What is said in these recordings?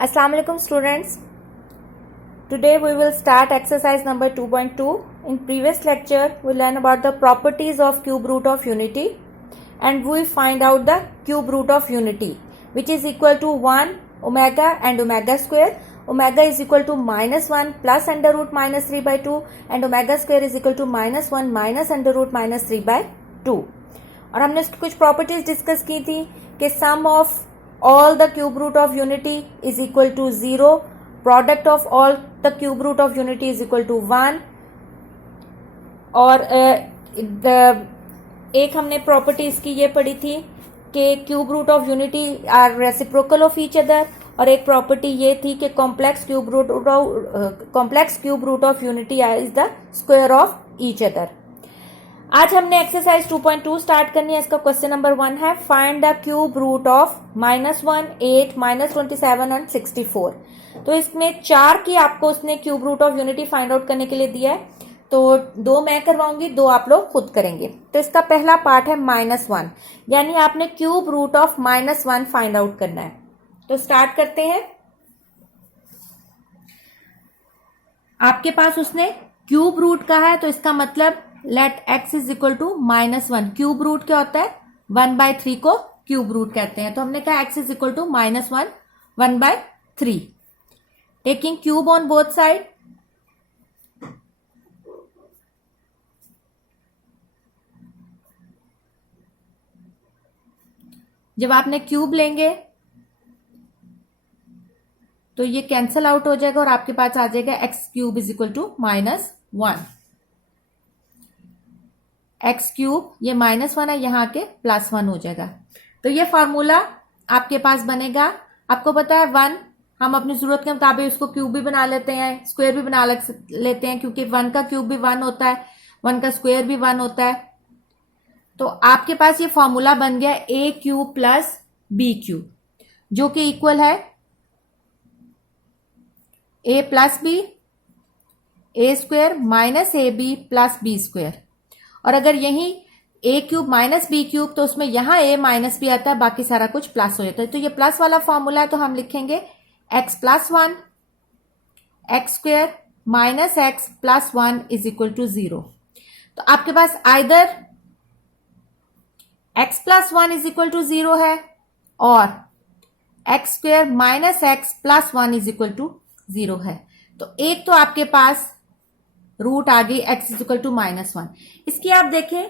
Assalamu alaikum students. Today we will start exercise number 2.2. In previous lecture we learned about the properties of cube root of unity and we find out the cube root of unity which is equal to 1 omega and omega square. Omega is equal to minus 1 plus under root minus 3 by 2 and omega square is equal to minus 1 minus under root minus 3 by 2. और हमने कुछ properties discuss की थी कि सम of all the cube root of unity is equal to 0, product of all the cube root of unity is equal to 1 और एक हमने properties की ये पढ़ी थी कि cube root of unity are reciprocal of each other और एक प्रॉपर्टी ये थी कि complex cube root of unity is the square of each other. आज हमने एक्सरसाइज 2.2 स्टार्ट करनी है। इसका क्वेश्चन नंबर 1 है find the cube root of -1, 8, -27 and 64। तो इसमें 4 की आपको उसने cube root of unity find out करने के लिए दिया है, तो 2 मैं करवाऊंगी, 2 आप लोग खुद करेंगे। तो इसका पहला पार्ट है -1, यानी आपने cube root of -1 find out करना है। तो स्टार्ट करते हैं। आपके पास उसने क्यूब रूट का है, तो इसका मतलब let x is equal to -1। Cube root क्या होता है? 1/3 को क्यूब रूट कहते हैं। तो हमने कहा x is equal to -1, 1/3। Taking cube on both side, जब आपने क्यूब लेंगे तो ये कैंसल आउट हो जाएगा और आपके पास आ जाएगा x cube is equal to -1। X cube ये -1 है, यहां के +1 हो जाएगा। तो ये फॉर्मूला आपके पास बनेगा। आपको पता है 1 हम अपनी जरूरत के मुताबिक उसको क्यूब भी बना लेते हैं, स्क्वायर भी बना लेते हैं, क्योंकि 1 का क्यूब भी 1 होता है, 1 का स्क्वायर भी 1 होता है। तो आपके पास ये फॉर्मूला बन गया a cube plus b cube, जो कि इक्वल है a plus B a square minus A B plus B square. और अगर यही a cube minus B cube, तो उसमें यहां a माइनस बी आता है, बाकी सारा कुछ प्लस हो जाता है। तो ये प्लस वाला फॉर्मूला है, तो हम लिखेंगे x plus 1 X square minus X plus 1 is equal to 0। तो आपके पास either x plus 1 is equal to 0 है और X square minus X plus 1 is equal to 0 है। तो एक तो आपके पास रूट आ गई x इज इक्वल टू -1। इसकी आप देखें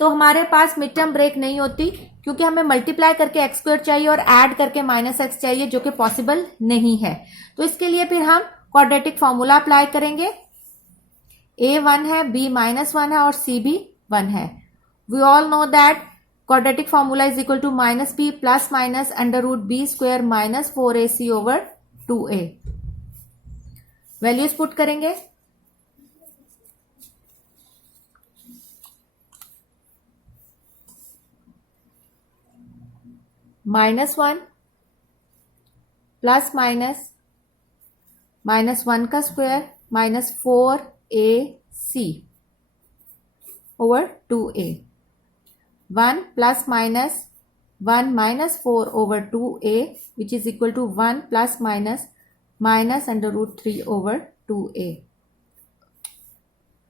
तो हमारे पास मिड टर्म ब्रेक नहीं होती, क्योंकि हमें मल्टीप्लाई करके एक्स स्क्वायर चाहिए और ऐड करके -x चाहिए, जो कि पॉसिबल नहीं है। तो इसके लिए फिर हम क्वाड्रेटिक फॉर्मूला अप्लाई करेंगे। a 1 है, b -1 है और c भी 1 है। We all know that quadratic formula is equal to -b plus minus under root b square minus 4ac over 2a। Values put करेंगे। -1 प्लस -1 का square minus 4ac over 2a। 1 plus -1 minus 4 over 2a which is equal to 1 plus minus under root 3 over 2a।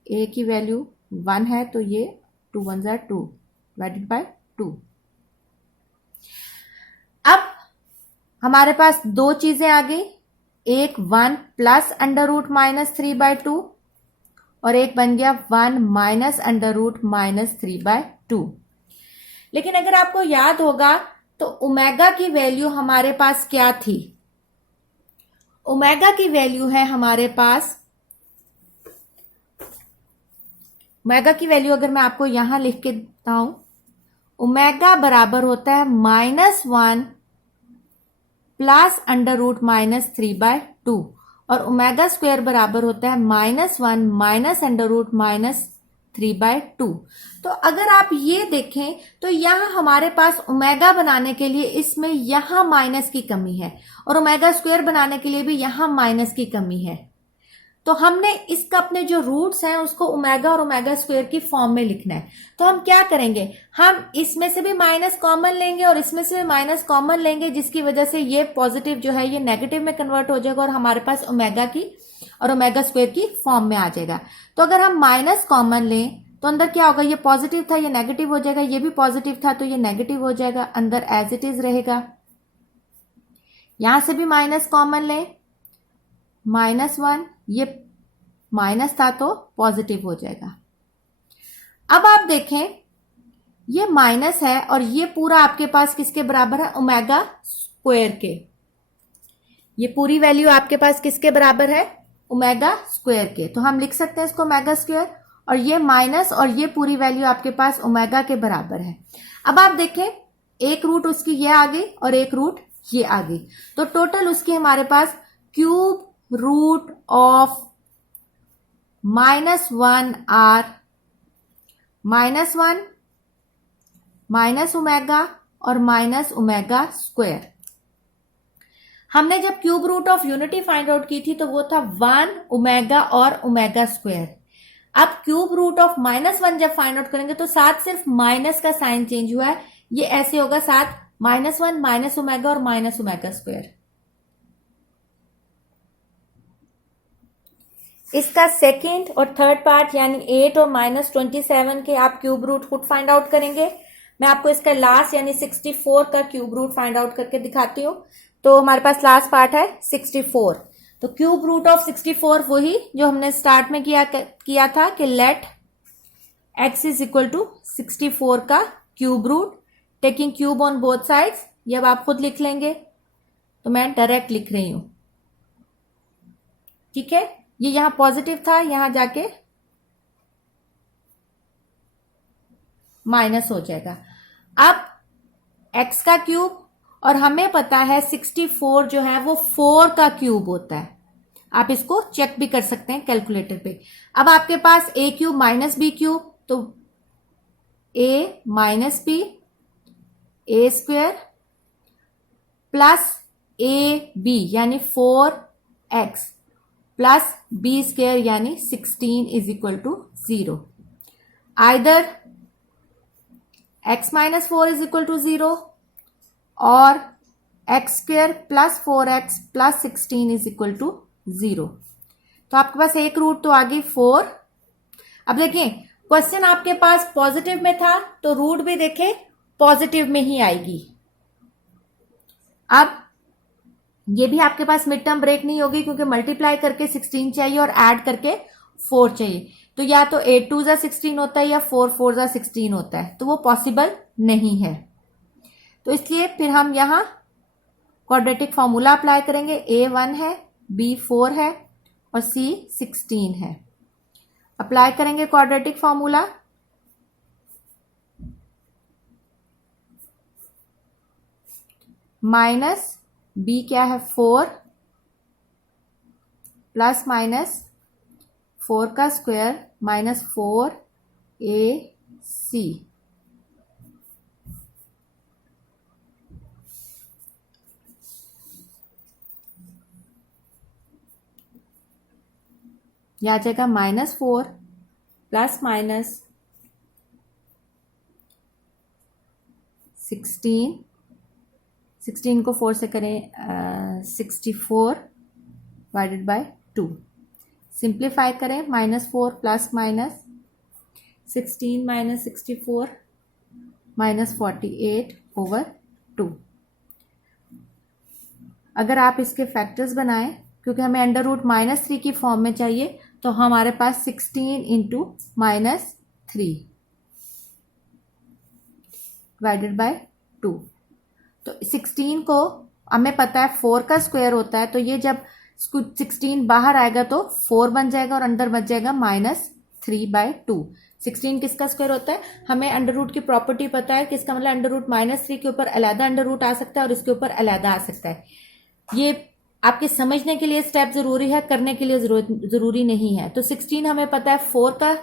a की value 1 है, तो ये 2 1 ज़ा 2 divided by 2। अब हमारे पास दो चीजें आ गई, एक 1 प्लस अंडर रूट -3/2 और एक बन गया 1 माइनस अंडर रूट -3/2। लेकिन अगर आपको याद होगा तो ओमेगा की वैल्यू हमारे पास क्या थी? ओमेगा की वैल्यू है हमारे पास, ओमेगा की वैल्यू अगर मैं आपको यहां लिख के देता हूं, ओमेगा बराबर होता है -1 प्लस अंडर रूट -3/2 और ओमेगा स्क्वायर बराबर होता है -1 माइनस अंडर रूट -3/2। तो अगर आप ये देखें तो यहां हमारे पास ओमेगा बनाने के लिए इसमें यहां माइनस की कमी है और ओमेगा स्क्वायर बनाने के लिए भी यहां माइनस की कमी है। तो हमने इसका अपने जो रूट्स हैं उसको ओमेगा और ओमेगा स्क्वायर की फॉर्म में लिखना है। तो हम क्या करेंगे, हम इसमें से भी माइनस कॉमन लेंगे और इसमें से भी माइनस कॉमन लेंगे, जिसकी वजह से ये पॉजिटिव जो है ये नेगेटिव में कन्वर्ट हो जाएगा और हमारे पास ओमेगा की और ओमेगा स्क्वायर की फॉर्म में आ जाएगा। तो अगर हम माइनस कॉमन लें तो अंदर क्या होगा, ये पॉजिटिव था ये नेगेटिव हो जाएगा, ये भी पॉजिटिव था तो ये नेगेटिव हो जाएगा, अंदर एज इट इज रहेगा। यहां से भी माइनस कॉमन लें, -1, ये माइनस था तो पॉजिटिव हो जाएगा। अब आप देखें ये माइनस है और ये पूरा आपके पास किसके बराबर है, ओमेगा स्क्वायर के। ये पूरी वैल्यू आपके पास किसके बराबर है, ओमेगा स्क्वायर के। तो हम लिख सकते हैं इसको ओमेगा स्क्वायर, और ये माइनस और ये पूरी वैल्यू आपके पास ओमेगा के बराबर है। अब आप देखें एक रूट उसकी ये आ गई और एक रूट ये आ गई, तो टोटल उसकी हमारे पास cube root of -1 are -1 minus omega और माइनस ओमेगा स्क्वायर। हमने जब cube root of unity find out की थी तो वो था 1 ओमेगा और ओमेगा स्क्वायर। अब क्यूब रूट ऑफ -1 जब फाइंड आउट करेंगे तो साथ सिर्फ माइनस का साइन चेंज हुआ है, ये ऐसे होगा साथ -1 माइनस ओमेगा और माइनस ओमेगा स्क्वायर। इसका सेकेंड और थर्ड पार्ट यानी 8 और -27 के आप क्यूब रूट खुद फाइंड आउट करेंगे। मैं आपको इसका लास्ट यानी 64 का क्यूब रूट फाइंड आउट करके दिखाती हूँ। तो हमारे पास लास्ट पार्ट है 64। तो क्यूब रूट ऑफ 64 वही जो हमने स्टार्ट में किया था कि let x is equal to 64 का cube root taking cube on both sides. ये अब आप खुद लिख लेंगे, तो मैं डायरेक्ट लिख रही हूं, ठीक है। ये यहां पॉजिटिव था, यहां जाके माइनस हो जाएगा। अब x का क्यूब, और हमें पता है 64 जो है वो 4 का क्यूब होता है। आप इसको चेक भी कर सकते हैं कैलकुलेटर पे। अब आपके पास a cube minus B cube, तो a minus B A square plus A B यानी 4x प्लस बी स्क्वायर यानी 16 is equal to 0। Either x minus 4 is equal to 0 और X square plus 4x plus 16 is equal to 0। तो आपके पास एक root तो आ गई 4। अब देखिए क्वेश्चन आपके पास पॉजिटिव में था तो रूट भी देखें पॉजिटिव में ही आएगी। अब ये भी आपके पास मिड टर्म ब्रेक नहीं होगी क्योंकि मल्टीप्लाई करके 16 चाहिए और ऐड करके 4 चाहिए। तो या तो 8 2 16 होता है या 4 4 16 होता है, तो वो पॉसिबल नहीं है। तो इसलिए फिर हम यहां क्वाड्रेटिक फॉर्मूला अप्लाई करेंगे। a 1 है, b 4 है और c 16 है। अप्लाई करेंगे क्वाड्रेटिक फॉर्मूला। माइनस b क्या है 4 प्लस माइनस 4 का स्क्वायर माइनस 4ac यह आ जाएगा -4 प्लस माइनस 16 को 4 से करें 64 डिवाइडेड बाय 2। सिंप्लीफाई करें -4 प्लस माइनस 16 माइनस 64 माइनस 48/2। अगर आप इसके फैक्टर्स बनाएं, क्योंकि हमें अंडर रूट -3 की फॉर्म में चाहिए, तो हमारे पास 16 इंटू -3 डिवाइडेड बाय 2। तो 16 को हमें पता है 4 का स्क्वायर होता है, तो ये जब 16 बाहर आएगा तो 4 बन जाएगा और अंदर बच जाएगा -3/2। 16 किसका स्क्वायर होता है, हमें अंडर रूट की प्रॉपर्टी पता है कि इसका मतलब अंडर रूट -3 के ऊपर अलहदा अंडर रूट आ सकता है और इसके ऊपर अलहदा आ सकता है। ये आपके समझने के लिए स्टेप जरूरी है, करने के लिए जरूरी नहीं है। तो 16 हमें पता है 4 का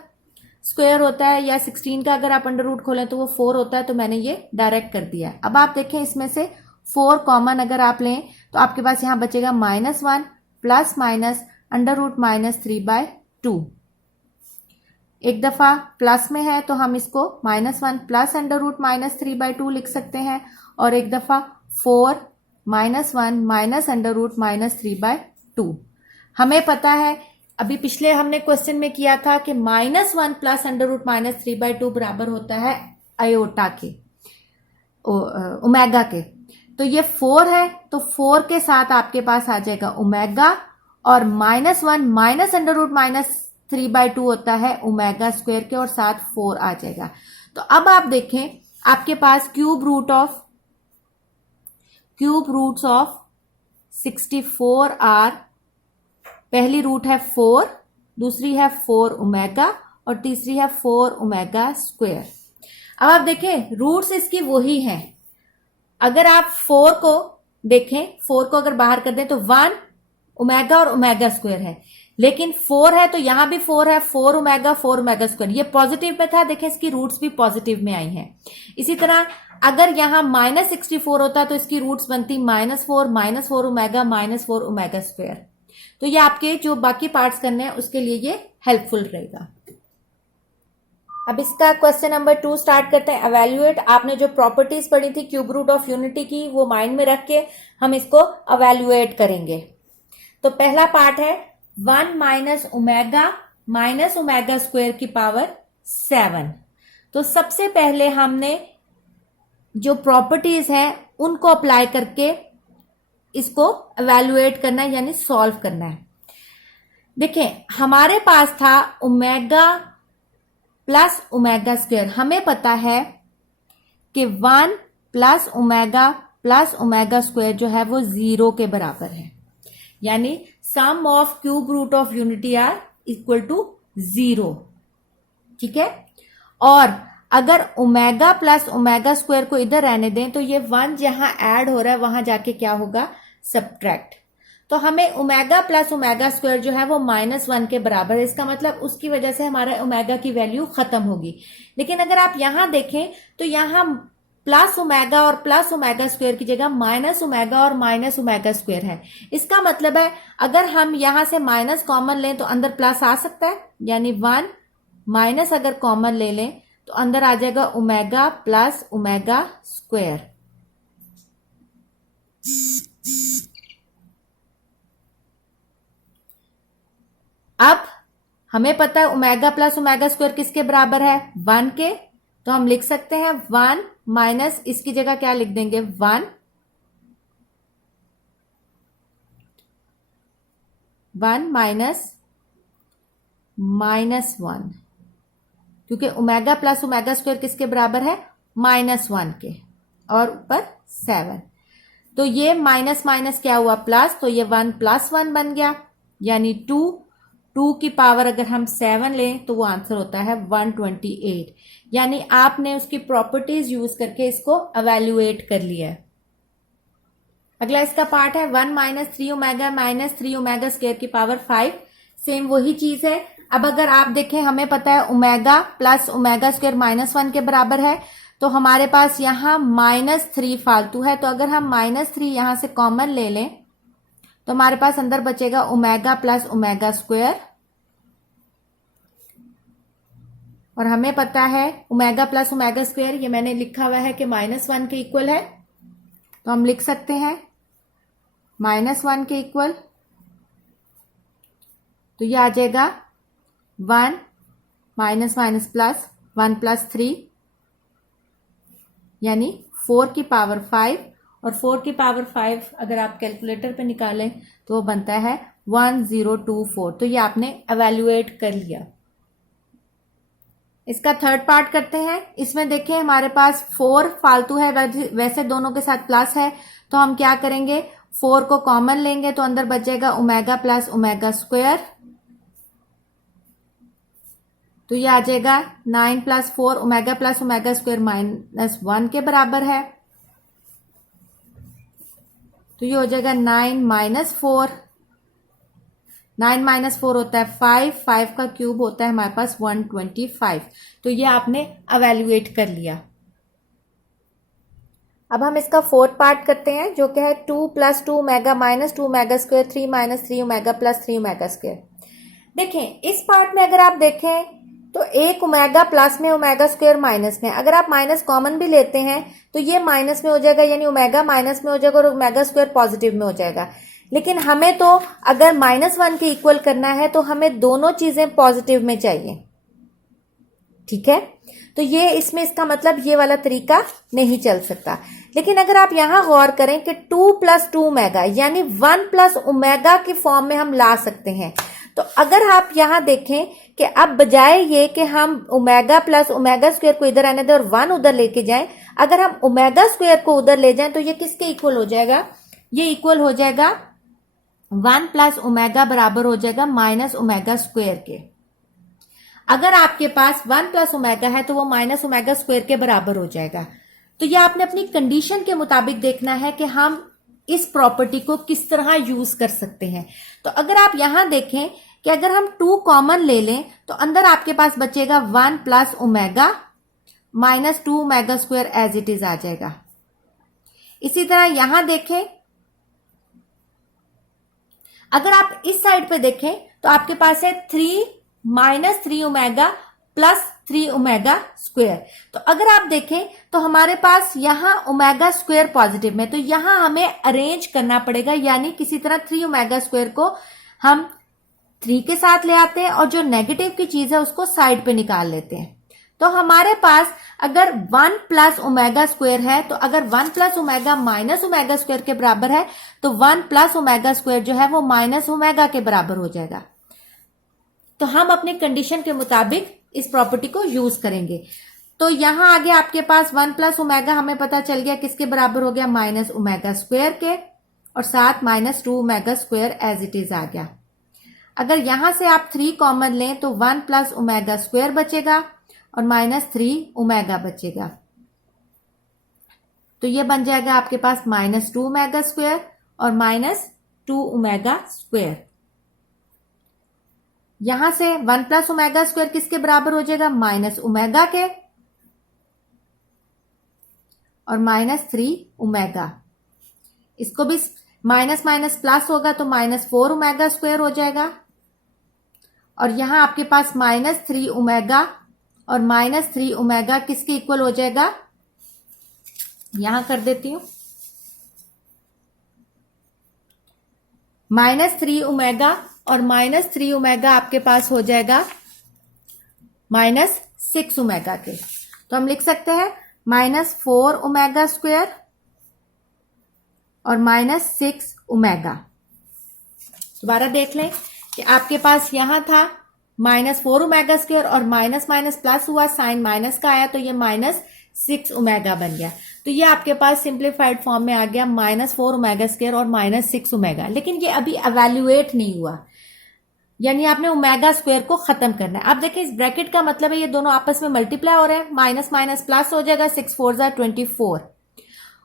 स्क्वायर होता है, या 16 का अगर आप अंडर रूट खोलें तो वो 4 होता है, तो मैंने ये डायरेक्ट कर दिया। अब आप देखें इसमें से 4 कॉमन अगर आप लें तो आपके पास यहां बचेगा -1 प्लस माइनस √-3/2। एक दफा प्लस में है तो हम इसको -1 प्लस √-3/2 लिख सकते हैं, और एक दफा 4 -1 माइनस √-3/2। हमें पता है, अभी पिछले हमने क्वेश्चन में किया था कि -1 प्लस √-3/2 बराबर होता है आयोटा के, ओमेगा के। तो ये 4 है, तो 4 के साथ आपके पास आ जाएगा ओमेगा, और -1 माइनस √-3/2 होता है ओमेगा स्क्वायर के, और साथ 4 आ जाएगा। तो अब आप देखें, आपके पास क्यूब रूट्स ऑफ 64 आर, पहली रूट है 4, दूसरी है 4 ओमेगा, और तीसरी है 4 ओमेगा स्क्वायर। अब आप देखें रूट्स इसकी वही हैं। अगर आप 4 को देखें, 4 को अगर बाहर कर दें तो 1 ओमेगा और ओमेगा स्क्वायर है, लेकिन 4 है तो यहां भी 4 है, 4 ओमेगा स्क्वायर। ये पॉजिटिव में था, देखें इसकी रूट्स भी पॉजिटिव में आई हैं। इसी तरह अगर यहां -64 होता तो इसकी रूट्स बनती -4 ओमेगा -4 ओमेगा स्क्वायर। तो ये आपके जो बाकी पार्ट्स करने हैं उसके लिए ये हेल्पफुल रहेगा। अब इसका क्वेश्चन नंबर 2 स्टार्ट करते हैं। एवेल्युएट, आपने जो प्रॉपर्टीज पढ़ी थी क्यूब रूट ऑफ यूनिटी की, वो माइंड में रख के हम इसको एवेल्युएट करेंगे। तो पहला पार्ट है 1 ओमेगा स्क्वायर की पावर 7। तो सबसे पहले हमने जो प्रॉपर्टीज हैं उनको अप्लाई करके इसको एवेल्युएट करना है, यानी सॉल्व करना है। देखें हमारे पास था ओमेगा प्लस ओमेगा स्क्वायर। हमें पता है कि 1 प्लस ओमेगा स्क्वायर जो है वो 0 के बराबर है, यानी sum of cube root of unity are equal to 0। ठीक है, और अगर ओमेगा प्लस ओमेगा स्क्वायर को इधर रहने दें तो ये 1 जहां ऐड हो रहा है वहां जाके क्या होगा, सब्ट्रैक्ट। तो हमें ओमेगा प्लस ओमेगा स्क्वायर जो है वो -1 के बराबर है। इसका मतलब उसकी वजह से हमारा ओमेगा की वैल्यू खत्म होगी। लेकिन अगर आप यहां देखें तो यहां प्लस ओमेगा और प्लस ओमेगा स्क्वायर की जगह माइनस ओमेगा और माइनस ओमेगा स्क्वायर है। इसका मतलब है अगर हम यहां से माइनस कॉमन लें तो अंदर प्लस आ सकता है, यानी 1 माइनस अगर कॉमन ले लें तो अंदर आ जाएगा ओमेगा प्लस ओमेगा स्क्वायर। अब हमें पता है ओमेगा प्लस ओमेगा स्क्वायर किसके बराबर है, 1 के। तो हम लिख सकते हैं 1 माइनस, इसकी जगह क्या लिख देंगे, 1 -1, क्योंकि ओमेगा प्लस ओमेगा स्क्वायर किसके बराबर है, -1 के, और ऊपर 7। तो ये माइनस माइनस क्या हुआ, प्लस, तो ये 1 + 1 बन गया, यानी 2 की पावर अगर हम 7 लें तो वो आंसर होता है 128। यानी आपने उसकी प्रॉपर्टीज यूज करके इसको एवेल्युएट कर लिया है। अगला इसका पार्ट है 1 - 3 ओमेगा -3 ओमेगा स्क्वायर की पावर 5। सेम वही चीज है। अब अगर आप देखें, हमें पता है ओमेगा प्लस ओमेगा स्क्वायर -1 के बराबर है, तो हमारे पास यहां -3 फालतू है। तो अगर हम -3 यहां से कॉमन ले लें तो हमारे पास अंदर बचेगा ओमेगा प्लस ओमेगा स्क्वायर, और हमें पता है ओमेगा प्लस ओमेगा स्क्वायर, ये मैंने लिखा हुआ है कि -1 के इक्वल है। तो हम लिख सकते हैं -1 के इक्वल, तो ये आ जाएगा 1 माइनस माइनस प्लस 1 + 3, यानी 4 की पावर 5, और 4 की पावर 5 अगर आप कैलकुलेटर पे निकालें तो वो बनता है 1024। तो ये आपने एवेल्युएट कर लिया। इसका थर्ड पार्ट करते हैं। इसमें देखें हमारे पास 4 फालतू है, वैसे दोनों के साथ प्लस है, तो हम क्या करेंगे, 4 को कॉमन लेंगे तो अंदर बचेगा ओमेगा प्लस ओमेगा स्क्वायर। तो ये आ जाएगा 9 + 4 ओमेगा प्लस ओमेगा स्क्वायर -1 के बराबर है। तो ये हो जाएगा 9 - 4, 9 - 4 होता है 5 का क्यूब होता है हमारे पास 125। तो ये आपने एवेल्युएट कर लिया। अब हम इसका फोर्थ पार्ट करते हैं जो कि है 2 + 2 omega - 2 omega square 3 - 3 omega + 3 omega square. देखें इस पार्ट में अगर आप देखें तो एक ओमेगा प्लस में, ओमेगा स्क्वायर माइनस में, अगर आप माइनस कॉमन भी लेते हैं तो ये माइनस में हो जाएगा, यानी ओमेगा माइनस में हो जाएगा और ओमेगा स्क्वायर पॉजिटिव में हो जाएगा। लेकिन हमें तो अगर -1 के इक्वल करना है तो हमें दोनों चीजें पॉजिटिव में चाहिए, ठीक है। तो ये इसमें इसका मतलब ये वाला तरीका नहीं चल सकता। लेकिन अगर आप यहां गौर करें कि 2 + 2 ओमेगा यानी 1 + ओमेगा की फॉर्म में हम ला सकते हैं। तो अगर आप यहां देखें कि अब बजाय ये कि हम ओमेगा प्लस ओमेगा स्क्वायर को इधर आने दें और 1 उधर लेके जाएं, अगर हम ओमेगा स्क्वायर को उधर ले जाएं तो ये किसके इक्वल हो जाएगा? ये इक्वल हो जाएगा 1 + ओमेगा बराबर हो जाएगा माइनस ओमेगा स्क्वायर के। अगर आपके पास 1 + ओमेगा है तो वो माइनस ओमेगा स्क्वायर के बराबर हो जाएगा। तो ये आपने अपनी कंडीशन के मुताबिक देखना है कि हम इस प्रॉपर्टी को किस तरह यूज कर सकते हैं। तो अगर आप यहां देखें कि अगर हम 2 कॉमन ले लें तो अंदर आपके पास बचेगा 1 + omega - 2 omega square as it is आ जाएगा। इसी तरह यहां देखें, अगर आप इस साइड पे देखें तो आपके पास है 3 - 3 ओमेगा + 3 ओमेगा स्क्वायर। तो अगर आप देखें तो हमारे पास यहां ओमेगा स्क्वायर पॉजिटिव में, तो यहां हमें अरेंज करना पड़ेगा, यानी किसी तरह 3 ओमेगा स्क्वायर को हम 3 के साथ ले आते हैं और जो नेगेटिव की चीज है उसको साइड पे निकाल लेते हैं। तो हमारे पास अगर 1 + ओमेगा स्क्वायर है, तो अगर 1 + ओमेगा - ओमेगा स्क्वायर के बराबर है तो 1 + ओमेगा स्क्वायर जो है वो माइनस ओमेगा के बराबर हो जाएगा। तो हम अपनी कंडीशन के मुताबिक इस प्रॉपर्टी को यूज करेंगे। तो यहां आगे आपके पास 1 + ओमेगा हमें पता चल गया किसके बराबर हो गया, माइनस ओमेगा स्क्वायर के, और साथ -2 omega square as it is आ गया। अगर यहां से आप 3 कॉमन लें तो 1 + ओमेगा स्क्वायर बचेगा और -3 ओमेगा बचेगा। तो ये बन जाएगा आपके पास -2 ओमेगा स्क्वायर और -2 ओमेगा स्क्वायर। यहां से 1 + ओमेगा स्क्वायर किसके बराबर हो जाएगा, माइनस ओमेगा के, और -3 ओमेगा। इसको भी माइनस माइनस प्लस होगा तो -4 ओमेगा स्क्वायर हो जाएगा। और यहां आपके पास -3 ओमेगा और -3 ओमेगा किसके इक्वल हो जाएगा, यहां कर देती हूं, -3 ओमेगा और -3 ओमेगा आपके पास हो जाएगा -6 ओमेगा के। तो हम लिख सकते हैं -4 ओमेगा स्क्वायर और -6 ओमेगा। दोबारा देख लें कि आपके पास यहां था -4 ओमेगा स्क्वायर और माइनस माइनस प्लस हुआ, साइन माइनस का आया तो ये -6 ओमेगा बन गया। तो ये आपके पास सिंप्लीफाइड फॉर्म में आ गया -4 ओमेगा स्क्वायर और -6 ओमेगा। लेकिन ये अभी एवेल्युएट नहीं हुआ, यानी आपने ओमेगा स्क्वायर को खत्म करना है। अब देखिए इस ब्रैकेट का मतलब है ये दोनों आपस में मल्टीप्लाई हो रहे हैं, माइनस माइनस प्लस हो जाएगा, 6 4 = 24।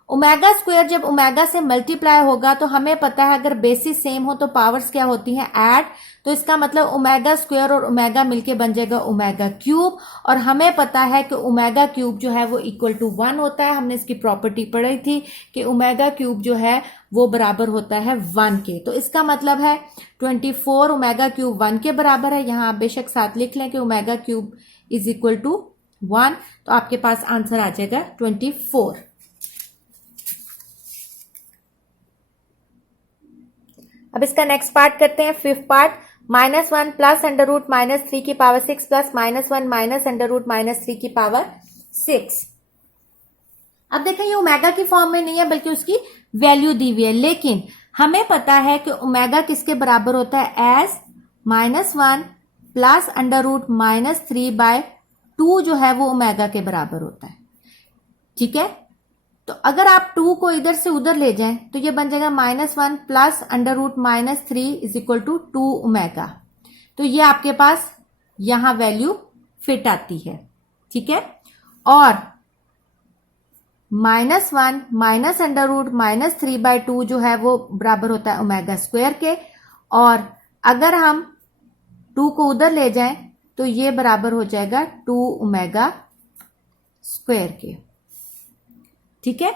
ओमेगा स्क्वायर जब ओमेगा से मल्टीप्लाई होगा तो हमें पता है अगर बेसिस सेम हो तो पावर्स क्या होती हैं, ऐड। तो इसका मतलब ओमेगा स्क्वायर और ओमेगा मिलके बन जाएगा ओमेगा क्यूब, और हमें पता है कि ओमेगा क्यूब जो है वो इक्वल टू 1 होता है। हमने इसकी प्रॉपर्टी पढ़ी थी कि ओमेगा क्यूब जो है वो बराबर होता है 1 के। तो इसका मतलब है 24 ओमेगा क्यूब 1 के बराबर है। यहां आप बेशक साथ लिख लें कि omega cube is equal to 1, तो आपके पास आंसर आ जाएगा 24। अब इसका नेक्स्ट पार्ट करते हैं, फिफ्थ पार्ट, -1 + √-3 की पावर 6 प्लस -1 -√-3 की पावर 6। अब देखें ये ओमेगा की फॉर्म में नहीं है बल्कि उसकी वैल्यू दी हुई है, लेकिन हमें पता है कि ओमेगा किसके बराबर होता है, एज -1 + √-3/2 जो है वो ओमेगा के बराबर होता है। ठीक है, तो अगर आप 2 को इधर से उधर ले जाएं तो ये बन जाएगा -1 + √-3 = 2 ओमेगा। तो ये आपके पास यहां वैल्यू फिट आती है। ठीक है, और -1 - √-3/2 जो है वो बराबर होता है ओमेगा स्क्वायर के, और अगर हम 2 को उधर ले जाएं तो ये बराबर हो जाएगा 2 ओमेगा स्क्वायर के। ठीक है,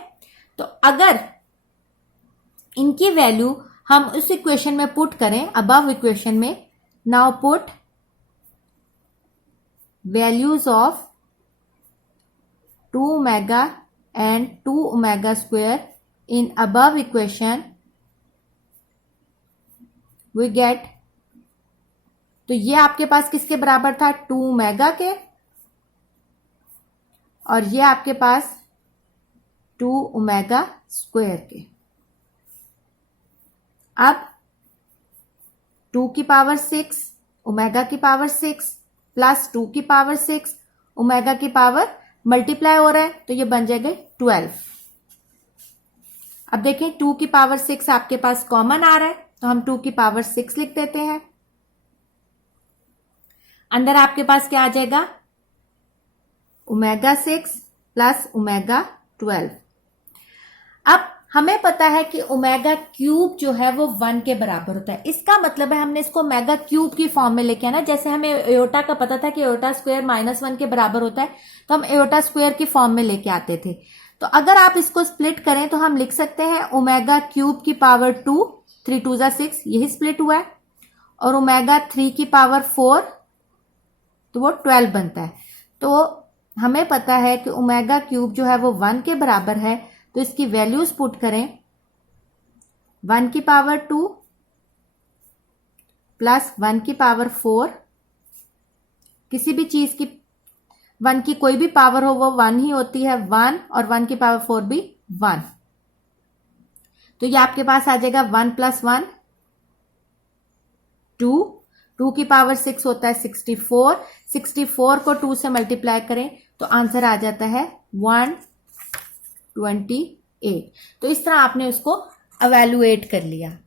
तो अगर इनकी वैल्यू हम उस इक्वेशन में पुट करें, अबव इक्वेशन में, now put values of 2 omega and 2 omega square in above equation, we get, तो ये आपके पास किसके बराबर था, 2 ओमेगा के, और ये आपके पास 2 ओमेगा स्क्वायर के। अब 2 की पावर 6 ओमेगा की पावर 6 प्लस 2 की पावर 6 ओमेगा की पावर मल्टीप्लाई हो रहा है, तो ये बन जाएगा 12। अब देखें 2 की पावर 6 आपके पास कॉमन आ रहा है, तो हम 2 की पावर 6 लिख देते हैं। अंदर आपके पास क्या आ जाएगा, ओमेगा 6 प्लस ओमेगा 12। अब हमें पता है कि ओमेगा क्यूब जो है वो 1 के बराबर होता है। इसका मतलब है हमने इसको ओमेगा क्यूब की फॉर्म में लेके आना। जैसे हमें एयोटा का पता था कि एयोटा स्क्वायर -1 के बराबर होता है, तो हम एयोटा स्क्वायर की फॉर्म में लेके आते थे। तो अगर आप इसको स्प्लिट करें तो हम लिख सकते हैं ओमेगा क्यूब की पावर 2, 3 2 6, यही स्प्लिट हुआ है, और ओमेगा 3 की पावर 4, तो वो 12 बनता है। तो हमें पता है कि ओमेगा क्यूब जो है वो 1 के बराबर है, तो इसकी वैल्यूज पुट करें, 1 की पावर 2 प्लस 1 की पावर 4, किसी भी चीज की 1 की कोई भी पावर हो वो 1 ही होती है, 1, और 1 की पावर 4 भी 1। तो ये आपके पास आ जाएगा 1 + 1 2, 2 की पावर 6 होता है 64, 64 को 2 से मल्टीप्लाई करें तो आंसर आ जाता है 128। तो इस तरह आपने उसको एवेल्युएट कर लिया।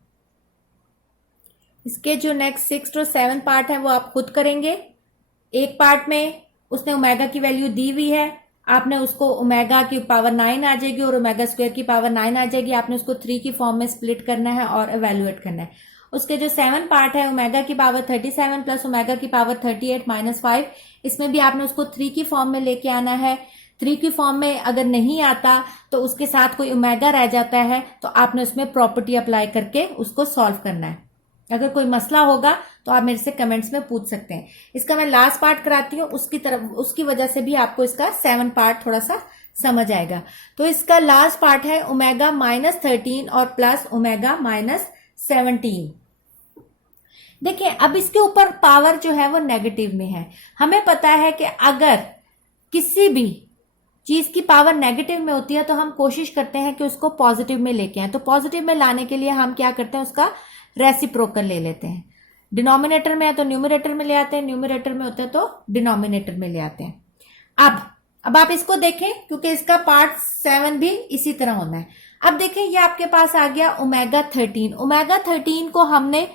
इसके जो नेक्स्ट 6 और 7 पार्ट है वो आप खुद करेंगे। एक पार्ट में उसने ओमेगा की वैल्यू दी हुई है, आपने उसको ओमेगा की पावर 9 आ जाएगी और ओमेगा स्क्वायर की पावर 9 आ जाएगी, आपने उसको 3 की फॉर्म में स्प्लिट करना है और एवेल्युएट करना है। उसके जो 7 पार्ट है, ओमेगा की पावर 37 प्लस ओमेगा की पावर 38 - 5, इसमें भी आपने उसको 3 की फॉर्म में लेके आना है। 3 की फॉर्म में अगर नहीं आता तो उसके साथ कोई ओमेगा रह जाता है, तो आपने उसमें प्रॉपर्टी अप्लाई करके उसको सॉल्व करना है। अगर कोई मसला होगा तो आप मेरे से कमेंट्स में पूछ सकते हैं। इसका मैं लास्ट पार्ट कराती हूँ, उसकी वजह से भी आपको इसका 7 पार्ट थोड़ा सा समझ आएगा। तो इसका लास्ट पार्ट है ओमेगा -13 और प्लस ओमेगा -17। देखिए अब इसके ऊपर पावर जो है वो नेगेटिव में है। हमें पता है कि अगर किसी भी चीज की पावर नेगेटिव में होती है तो हम कोशिश करते हैं कि उसको पॉजिटिव में लेके आए। तो पॉजिटिव में लाने के लिए हम क्या करते हैं, उसका रेसिप्रोकल ले लेते हैं। डिनोमिनेटर में है तो न्यूमरेटर में ले आते हैं, न्यूमरेटर में होता है तो डिनोमिनेटर में ले आते हैं। अब आप इसको देखें, क्योंकि इसका पार्ट 7 भी इसी तरह होना है। अब देखें ये आपके पास आ गया ओमेगा 13। ओमेगा 13 को हमने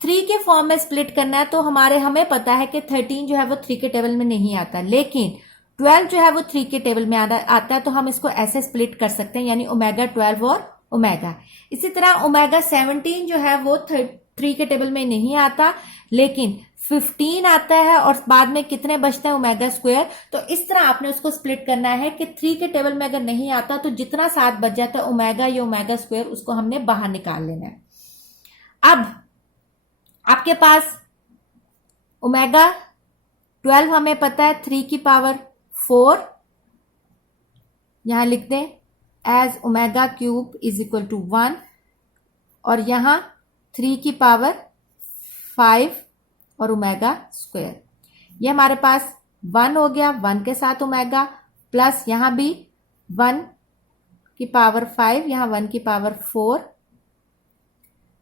3 के फॉर्म में स्प्लिट करना है, तो हमें पता है कि 13 जो है वो 3 के टेबल में नहीं आता, लेकिन 12 जो है वो 3 के टेबल में आता है, तो हम इसको ऐसे स्प्लिट कर सकते हैं, यानी ओमेगा 12 और ओमेगा। इसी तरह ओमेगा 17 जो है वो 3 के टेबल में नहीं आता, लेकिन 15 आता है, और बाद में कितने बचते हैं, ओमेगा स्क्वायर। तो इस तरह आपने उसको स्प्लिट करना है कि 3 के टेबल में अगर नहीं आता तो जितना साथ बच जाता है ओमेगा या ओमेगा स्क्वायर, उसको हमने बाहर निकाल लेना है। अब आपके पास ओमेगा 12 हमें पता है 3 की पावर 4, यहां लिख दें as omega cube is equal to 1, और यहां 3 की पावर 5 और ओमेगा स्क्वायर। ये हमारे पास 1 हो गया, 1 के साथ ओमेगा, प्लस यहां भी 1 की पावर 5, यहां 1 की पावर 4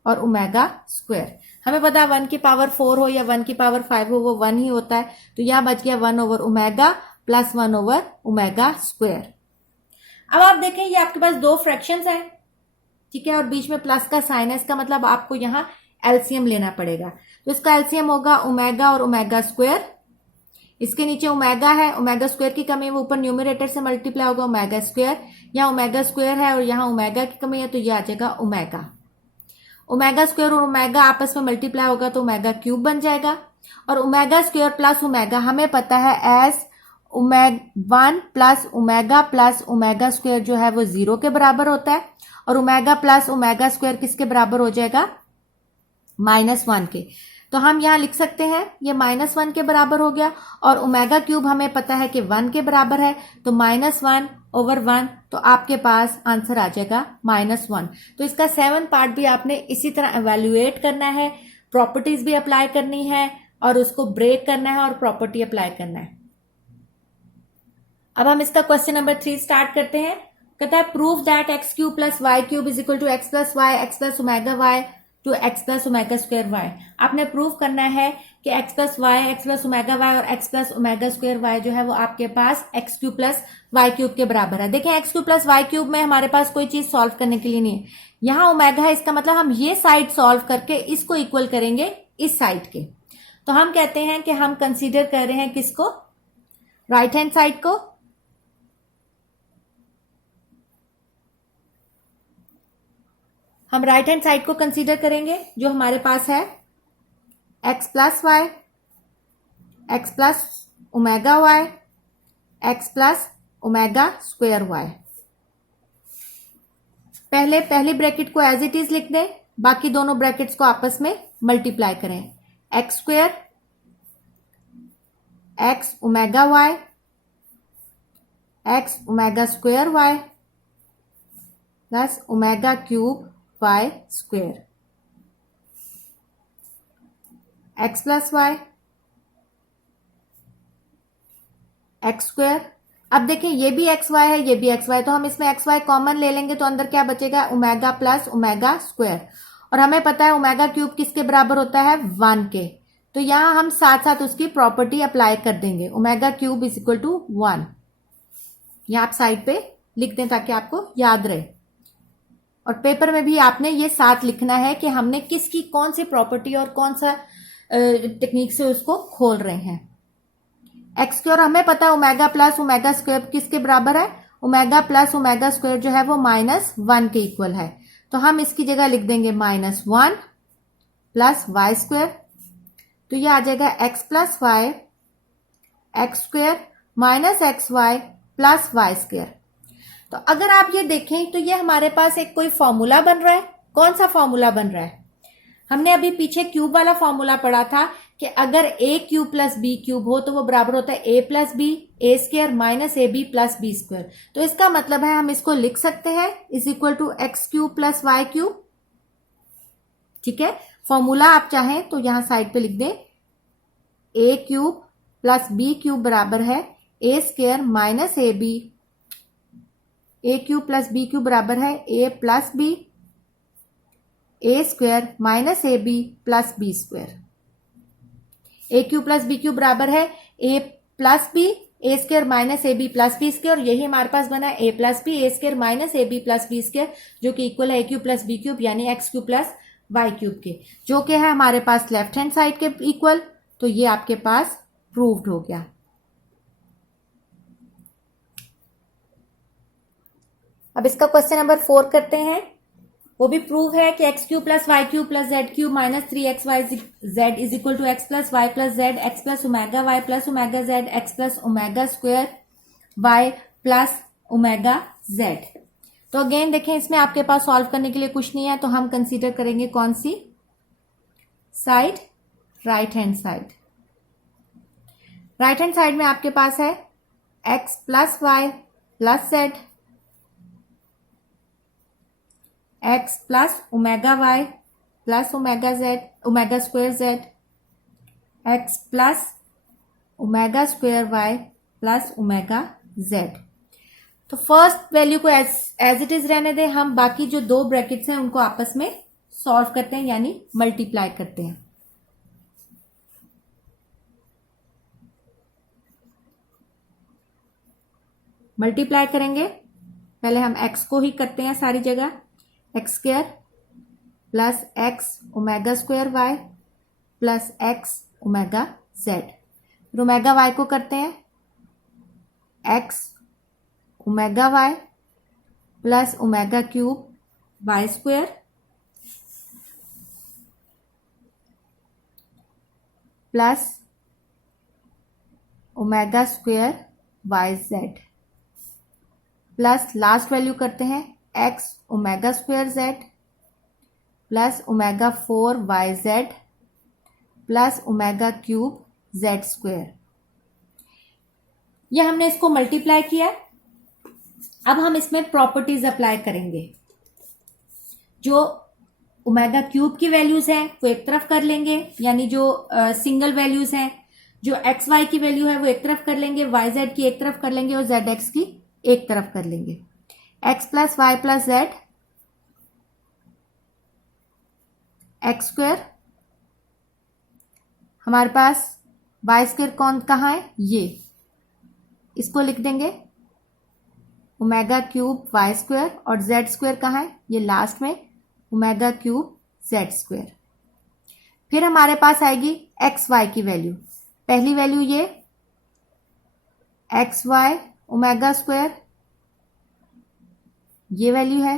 और ओमेगा स्क्वायर। हमें पता है 1 की पावर 4 हो या 1 की पावर 5 हो, वो 1 ही होता है, तो यहां बच गया 1 over omega plus 1 over omega square. अब आप देखें ये आपके पास 2 फ्रैक्शंस हैं, ठीक है, और बीच में प्लस का साइन है, इसका मतलब आपको यहां एलसीएम लेना पड़ेगा। तो इसका एलसीएम होगा ओमेगा और ओमेगा स्क्वायर। इसके नीचे ओमेगा है, ओमेगा स्क्वायर की कमी है, वो ऊपर न्यूमरेटर से मल्टीप्लाई होगा ओमेगा स्क्वायर। यहाँ ओमेगा स्क्वायर है और यहाँ ओमेगा की कमी है, तो ये आ जाएगा ओमेगा। ओमेगा स्क्वायर और ओमेगा आपस में मल्टीप्लाई होगा तो ओमेगा क्यूब बन जाएगा, और ओमेगा स्क्वायर प्लस ओमेगा हमें पता है as 1 plus omega plus omega square जो है वो 0 के बराबर होता है, और ओमेगा प्लस ओमेगा स्क्वायर किसके बराबर हो जाएगा? -1 के। तो हम यहां लिख सकते हैं ये -1 के बराबर हो गया, और ओमेगा क्यूब हमें पता है कि 1 के बराबर है, तो -1/1, तो आपके पास आंसर आ जाएगा -1। तो इसका 7 पार्ट भी आपने इसी तरह एवेल्युएट करना है, प्रॉपर्टीज भी अप्लाई करनी है, और उसको ब्रेक करना है और प्रॉपर्टी अप्लाई करना है। अब हम इसका क्वेश्चन नंबर 3 स्टार्ट करते हैं। कहता है prove that x³ plus y³ is equal to x plus Y X plus omega Y to X plus omega square Y. आपने प्रूव करना है कि x plus Y X plus omega Y और x plus omega square Y जो है वो आपके पास x³ plus y³ के बराबर है। देखें x³ प्लस y³ में हमारे पास कोई चीज सॉल्व करने के लिए नहीं है, यहाँ ओमेगा है, इसका मतलब हम ये साइड सॉल्व करके इसको इक्वल करेंगे इस साइड के। तो हम कहते हैं कि हम कंसीडर कर रहे हैं किसको? राइट हैंड साइड को। हम राइट हैंड साइड को कंसीडर करेंगे, जो हमारे पास है x plus Y X plus omega Y X plus omega square Y. पहली ब्रैकेट को एज इट इज लिख दें, बाकी दोनों ब्रैकेट्स को आपस में मल्टीप्लाई करें। X square X omega Y X omega square Y plus omega cube Y square X plus Y X square. अब देखें ये भी एक्स वाई है, ये भी एक्स वाई, तो हम इसमें एक्स वाई कॉमन ले लेंगे, तो अंदर क्या बचेगा? Omega plus omega square. और हमें पता है ओमेगा क्यूब किसके बराबर होता है? 1 के। तो यहां हम साथ साथ उसकी प्रॉपर्टी अप्लाई कर देंगे, omega cube is equal to 1। यहां आप साइड पे लिख दें ताकि आपको याद रहे, और पेपर में भी आपने ये साथ लिखना है कि हमने किसकी कौन सी प्रॉपर्टी और कौन सा टेक्निक से उसको खोल रहे हैं। एक्स स्क्वायर हमें पता है ओमेगा प्लस ओमेगा स्क्वायर किसके बराबर है? ओमेगा प्लस ओमेगा स्क्वायर जो है वो -1 के इक्वल है, तो हम इसकी जगह लिख देंगे -1 प्लस वाई स्क्वायर। तो ये आ जाएगा X plus Y X square minus x Y plus Y square. तो अगर आप ये देखें तो ये हमारे पास एक कोई फॉर्मूला बन रहा है। कौन सा फॉर्मूला बन रहा है? हमने अभी पीछे क्यूब वाला फॉर्मूला पढ़ा था कि अगर a cube plus B cube हो तो वो बराबर होता है a plus B A square minus A B plus B square. तो इसका मतलब है हम इसको लिख सकते हैं is equal to X cube plus Y cube. ठीक है, फॉर्मूला आप चाहें तो यहां साइड पे लिख दें a cube plus B cube बराबर है A square minus A B, A cube plus B cube बराबर है A plus B A square minus A B plus B square. A cube plus B cube बराबर है A plus B A square minus A B plus B square, और यही हमारे पास बना है A plus B A square minus A B plus B square, जो कि इक्वल है A cube plus B cube यानी X cube plus Y cube के, जो कि है हमारे पास लेफ्ट हैंड साइड के इक्वल। तो ये आपके पास प्रूव्ड हो गया। अब इसका क्वेश्चन नंबर 4 करते हैं। वो भी प्रूव है कि X cube plus Y cube plus Z cube minus 3x Y Z is equal to X plus Y plus Z x plus omega Y plus omega Z x plus omega square Y plus omega Z. तो again देखें इसमें आपके पास solve करने के लिए कुछ नहीं है, तो हम कंसीडर करेंगे कौन सी side? Right hand side. Right hand side में आपके पास है X plus Y plus Z x plus omega Y plus omega Z omega square Z x plus omega square Y plus omega Z. तो first value को as it is रहने दें, हम बाकी जो दो ब्रैकेट्स हैं उनको आपस में सॉल्व करते हैं यानी मल्टीप्लाई करते हैं। मल्टीप्लाई करेंगे, पहले हम x को ही करते हैं सारी जगह, X square plus X omega square Y plus X omega Z. फिर ओमेगा वाई को करते हैं X omega Y plus omega cube Y square plus omega square Y Z plus last value करते हैं X omega square Z plus omega 4 Y Z plus omega cube Z square. ये हमने इसको multiply किया। अब हम इसमें प्रॉपर्टीज अप्लाई करेंगे। जो ओमेगा क्यूब की वैल्यूज हैं वो एक तरफ कर लेंगे, यानी जो सिंगल वैल्यूज हैं, जो एक्स वाई की वैल्यू है वो एक तरफ कर लेंगे, वाई जेड की एक तरफ कर लेंगे और जेड एक्स की एक तरफ कर लेंगे। X plus Y plus Z x square, हमारे पास वाई स्क्वायर कौन कहाँ है, ये इसको लिख देंगे ओमेगा क्यूब वाई स्क्वायर, और जेड स्क्वायर कहाँ है, ये लास्ट में ओमेगा क्यूब जेड स्क्वायर। फिर हमारे पास आएगी एक्स वाई की वैल्यू। पहली वैल्यू ये एक्स वाई ओमेगा स्क्वायर, ये वैल्यू है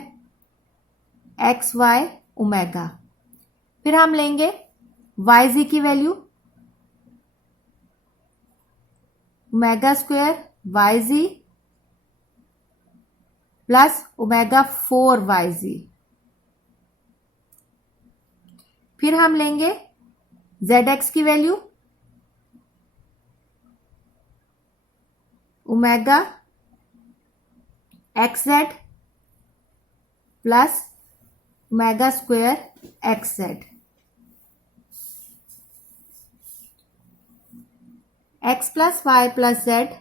एक्स वाई ओमेगा। फिर हम लेंगे वाई जी की value omega square Y Z plus omega 4 Y Z. फिर हम लेंगे जेड एक्स की value omega X Z plus omega square X Z. X plus Y plus Z.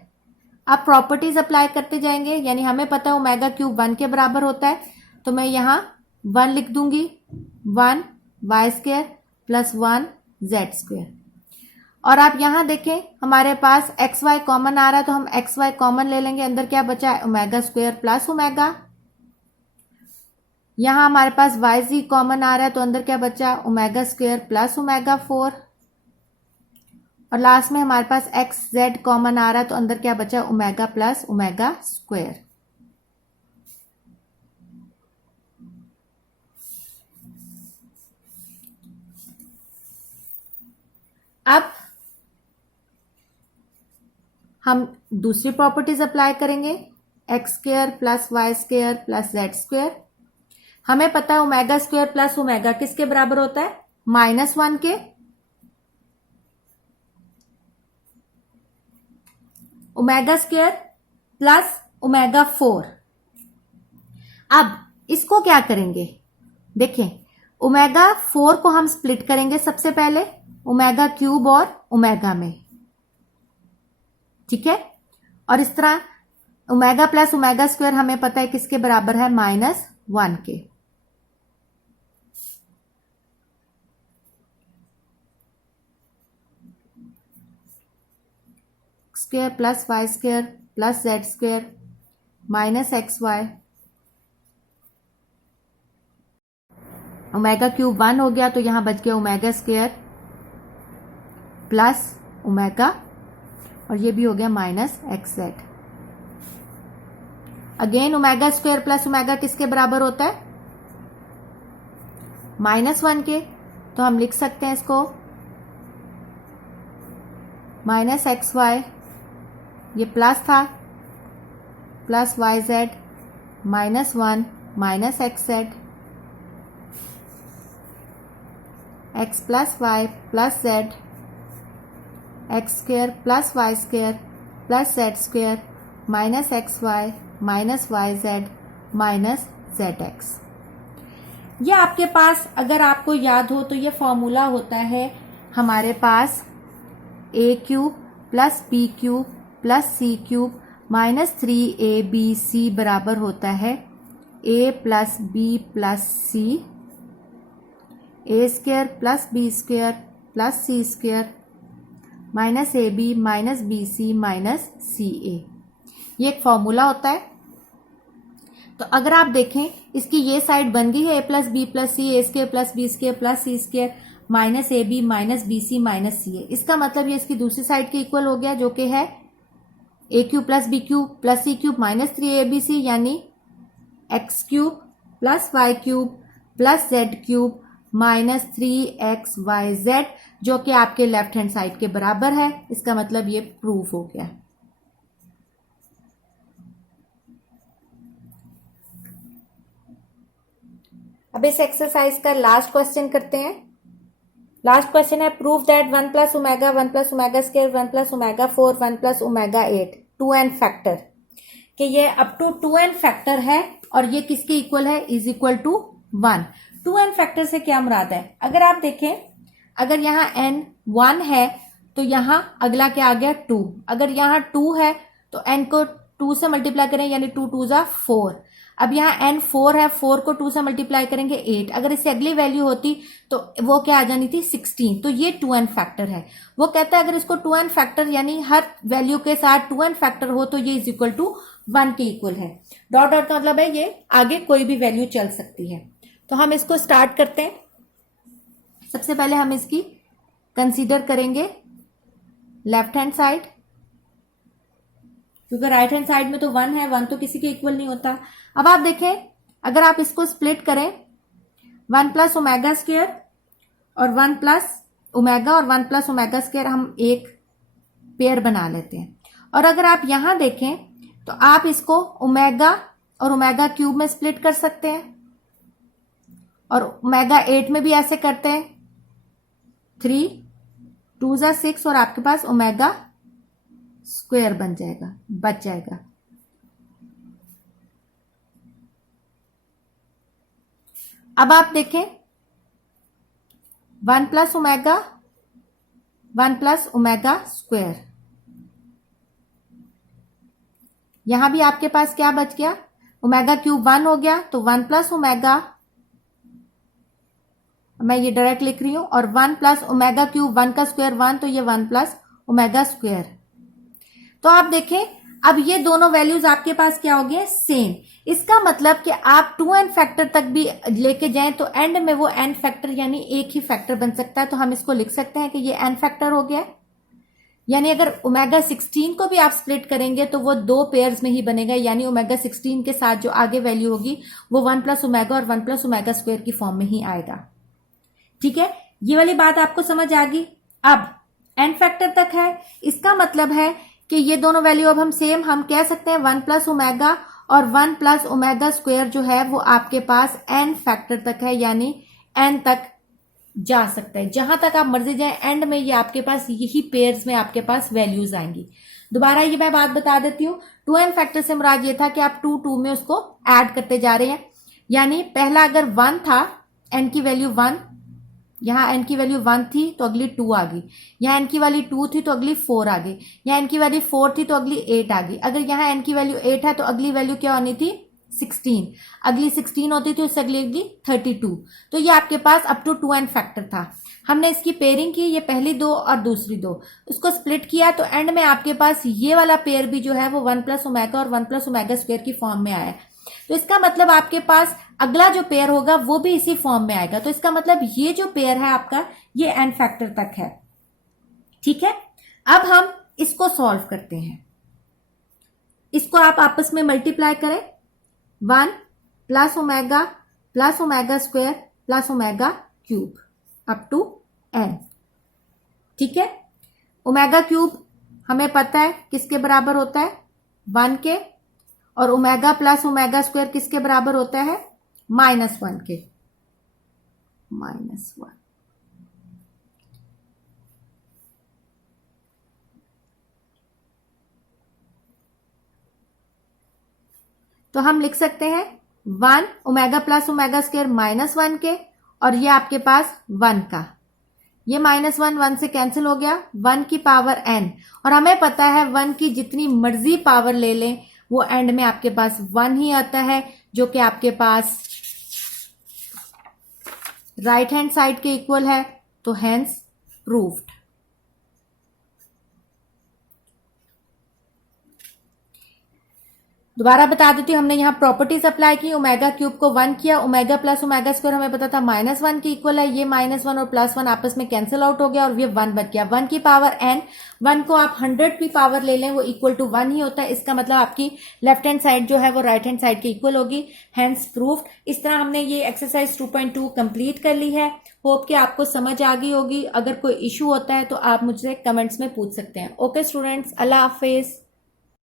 अब प्रॉपर्टीज अप्लाई करते जाएंगे, यानी हमें पता है ओमेगा क्यूब 1 के बराबर होता है, तो मैं यहां 1 लिख दूंगी, 1 y square plus 1 z square. और आप यहां देखें हमारे पास एक्स वाई कॉमन आ रहा है, तो हम एक्स वाई कॉमन ले लेंगे। अंदर क्या बचा है, ओमेगा स्क्वायर प्लस ओमेगा। यहां हमारे पास वाई जी कॉमन आ रहा है, तो अंदर क्या बचा, ओमेगा स्क्वायर प्लस ओमेगा 4। और लास्ट में हमारे पास एक्स जेड कॉमन आ रहा है, तो अंदर क्या बचा, ओमेगा प्लस ओमेगा स्क्वायर। अब हम दूसरी प्रॉपर्टीज अप्लाई करेंगे, x square plus Y square plus z square. हमें पता है ओमेगा स्क्वायर प्लस ओमेगा किसके बराबर होता है, -1 के। Omega square plus omega 4। अब इसको क्या करेंगे, देखें ओमेगा 4 को हम स्प्लिट करेंगे सबसे पहले ओमेगा क्यूब और ओमेगा में, ठीक है। और इस तरह ओमेगा प्लस ओमेगा स्क्वायर हमें पता है किसके बराबर है, -1 के। Square plus Y square plus z square minus x Y. Omega cube 1 हो गया, तो यहां बच गया ओमेगा स्क्वायर प्लस ओमेगा, और ये भी हो गया minus x Z. Again omega square plus omega किसके बराबर होता है, -1 के। तो हम लिख सकते हैं इसको माइनस एक्स वाई, ये प्लस था, plus y z -1 minus x Z, x plus Y plus Z, x square plus Y square plus z square minus x y minus y z minus z x. ये आपके पास अगर आपको याद हो तो ये फॉर्मूला होता है हमारे पास A cube plus B cube plus C cube minus 3abc बराबर होता है a plus B plus C, A square plus B square plus C square minus A B minus B C minus C A. ये एक formula होता है। तो अगर आप देखें इसकी ये साइड बन गई है A plus B plus C, A square plus B square plus C square minus A B minus B C minus C A. इसका मतलब ये इसकी दूसरी साइड के इक्वल हो गया, जो कि है A cube plus B cube plus C cube minus 3abc, यानी X cube plus Y cube plus Z cube minus 3xyz, जो कि आपके लेफ्ट हैंड साइड के बराबर है। इसका मतलब ये प्रूफ हो गया। अब इस एक्सरसाइज का लास्ट क्वेश्चन करते हैं। लास्ट क्वेश्चन है prove that 1 plus omega 1 plus omega square 1 plus omega 4 1 plus omega 8 2n factor, कि ये अप टू 2n फैक्टर है और ये किसके इक्वल है, is equal to 1। 2n factor से क्या मुराद है, अगर आप देखें, अगर यहाँ n 1 है तो यहाँ अगला क्या आ गया 2, अगर यहाँ 2 है तो n को 2 से मल्टीप्लाई करें यानी 2 2 जा 4। अब यहाँ n 4 है, 4 को 2 से मल्टीप्लाई करेंगे 8, अगर इससे अगली वैल्यू होती तो वो क्या आ जानी थी 16। तो ये 2n फैक्टर है। वो कहता है अगर इसको 2n फैक्टर यानी हर वैल्यू के साथ 2n फैक्टर हो तो ये इज इक्वल टू 1 के इक्वल है। डॉट डॉट का मतलब है ये आगे कोई भी वैल्यू चल सकती है। तो हम इसको स्टार्ट करते हैं। सबसे पहले हम इसकी कंसीडर करेंगे लेफ्ट हैंड साइड, क्योंकि राइट हैंड साइड में तो 1 है, 1 तो किसी के इक्वल नहीं होता। अब आप देखें, अगर आप इसको स्प्लिट करें 1 प्लस ओमेगा स्क्वायर और 1 प्लस ओमेगा और 1 प्लस ओमेगा स्क्वायर हम एक पेयर बना लेते हैं। और अगर आप यहां देखें तो आप इसको ओमेगा और ओमेगा क्यूब में स्प्लिट कर सकते हैं और ओमेगा 8 में भी ऐसे करते हैं। 3 2 जा 6 और आपके पास ओमेगा स्क्वायर बच जाएगा। अब आप देखें 1 प्लस ओमेगा स्क्वायर, यहां भी आपके पास क्या बच गया, ओमेगा क्यूब 1 हो गया तो 1 प्लस ओमेगा, मैं ये डायरेक्ट लिख रही हूं, और 1 प्लस ओमेगा क्यूब 1 का स्क्वायर 1 तो ये 1 प्लस ओमेगा स्क्वायर। तो आप देखें अब ये दोनों वैल्यूज आपके पास क्या हो गए, सेम। इसका मतलब कि आप 2n फैक्टर तक भी लेके जाएं तो एंड में वो n फैक्टर यानी एक ही फैक्टर बन सकता है। तो हम इसको लिख सकते हैं कि ये n फैक्टर हो गया, यानी अगर ओमेगा 16 को भी आप स्प्लिट करेंगे तो वो 2 पेयर्स में ही बनेगा, यानी ओमेगा 16 के साथ जो आगे वैल्यू होगी वो 1 प्लस ओमेगा और 1 प्लस ओमेगा स्क्वायर की फॉर्म में ही आएगा। ठीक है, ये वाली बात आपको समझ आ गई। अब n फैक्टर तक है, इसका मतलब है कि ये दोनों वैल्यू अब हम कह सकते हैं 1 प्लस ओमेगा और 1 प्लस ओमेगा स्क्वायर जो है वो आपके पास n फैक्टर तक है, यानी n तक जा सकता है। जहां तक आप मर्जी जाए एंड में ये आपके पास यही पेयर्स में आपके पास वैल्यूज आएंगी। दोबारा ये मैं बात बता देती हूँ, 2n फैक्टर से मुराद ये था कि आप 2 2 में उसको ऐड करते जा रहे हैं, यानी पहला अगर 1 था, n की वैल्यू 1, यहाँ n की वैल्यू 1 थी तो अगली 2 आ गई, यहाँ n की वैल्यू 2 थी तो अगली 4 आ गई, यहाँ n की वैल्यू 4 थी तो अगली 8 आ गई। अगर यहाँ n की वैल्यू 8 है तो अगली वैल्यू क्या होनी थी 16, अगली 16 होती थी उससे अगली 32। तो ये आपके पास अप टू 2n फैक्टर था। हमने इसकी पेयरिंग की, ये पहली 2 और दूसरी 2, उसको स्प्लिट किया तो एंड में आपके पास ये वाला पेयर भी जो है वो 1 प्लस ओमेगा और 1 प्लस ओमेगा स्क्वायर की फॉर्म में आया। तो इसका मतलब आपके पास अगला जो पेयर होगा वो भी इसी फॉर्म में आएगा। तो इसका मतलब ये जो पेयर है आपका ये n फैक्टर तक है। ठीक है, अब हम इसको सॉल्व करते हैं। इसको आप आपस में मल्टीप्लाई करें, 1 plus omega square plus omega cube up to n। ठीक है, ओमेगा क्यूब हमें पता है किसके बराबर होता है 1 के, और ओमेगा प्लस ओमेगा स्क्वायर किसके बराबर होता है -1 के, -1। तो हम लिख सकते हैं 1 ओमेगा प्लस ओमेगा स्क्वायर -1 के, और ये आपके पास 1 का, ये -1 1 से कैंसिल हो गया, 1 की पावर n, और हमें पता है 1 की जितनी मर्जी पावर ले लें वो एंड में आपके पास 1 ही आता है, जो कि आपके पास राइट हैंड साइड के इक्वल है। तो हेंस प्रूव्ड। दोबारा बता देती हूँ, हमने यहाँ प्रॉपर्टीज अप्लाई की, ओमेगा क्यूब को 1 किया, ओमेगा प्लस ओमेगा स्क्वायर हमें पता था -1 के इक्वल है, ये -1 और +1 आपस में कैंसिल आउट हो गया और ये 1 बच गया। 1 की पावर n, 1 को आप 100 की पावर ले लें वो इक्वल टू 1 ही होता है। इसका मतलब आपकी लेफ्ट हैंड साइड जो है वो राइट हैंड साइड के इक्वल होगी, हेंस प्रूफ। इस तरह हमने ये एक्सरसाइज 2.2 कंप्लीट कर ली है। होप कि आपको समझ आ गई होगी। अगर कोई इशू होता है तो आप मुझसे कमेंट्स में पूछ सकते हैं। ओके स्टूडेंट्स, अल्लाह हाफिज।